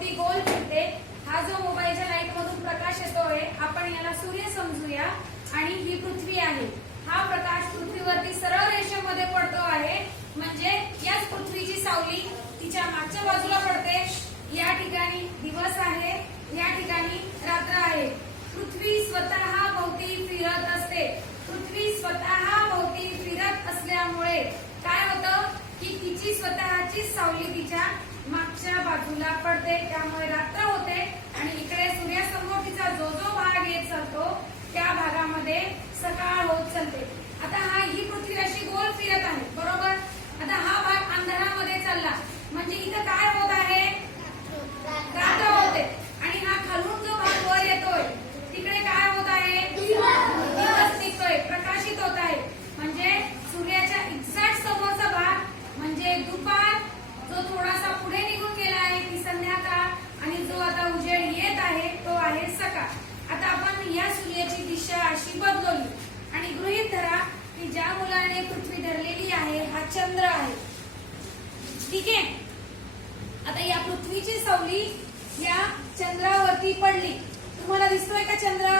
भोवती गोल फिरते। हा जो मोबाईलच्या लाईट मधून प्रकाश येतोय आपण याला सूर्य समजूया आणि ही पृथ्वी आहे। हा प्रकाश पृथ्वीवरती सरळ रेषेमध्ये पडतो आहे, म्हणजे याच पृथ्वीची सावली तिच्या मागच्या बाजूला पडते। या ठिकाणी दिवस आहे, या ठिकाणी रात्र आहे। पृथ्वी स्वतः भोवती फिरत असते। पृथ्वी स्वतः भोवती फिरत असल्यामुळे काय होतं की तिची स्वतःची सावली तिच्या मागच्या बाजूला पडते, त्यामुळे रात्र होते आणि इकडे सूर्यासमोर जो जो भाग येत चालतो त्या भागामध्ये सकाळ होत चालते। आता ही पृथ्वी अशी गोल फिरत आहे, बरोबर। आता हा भाग अंधारामध्ये चालला, म्हणजे इथं काय होत आहे, रात्र होते। आणि हा खालून जो भाग वर येतोय तिकडे काय होत आहे, दिवस निघतोय, प्रकाशित होत आहे। म्हणजे सूर्याच्या एक्झॅक्ट समोरचा भाग म्हणजे दुपार, जो थोडासा पुढे निघून गेला आहे ती संध्याकाळ, आणि जो आता उजेड येत आहे तो आहे सकाळ। आता आपण या सूर्याची दिशा अशी बदलवली आणि गृहीत धरा की ज्या मुलाने पृथ्वी धरलेली आहे हा चंद्र आहे, ठीक आहे। आता या पृथ्वीची सावली या चंद्रावरती पडली, तुम्हाला दिसतोय का चंद्र?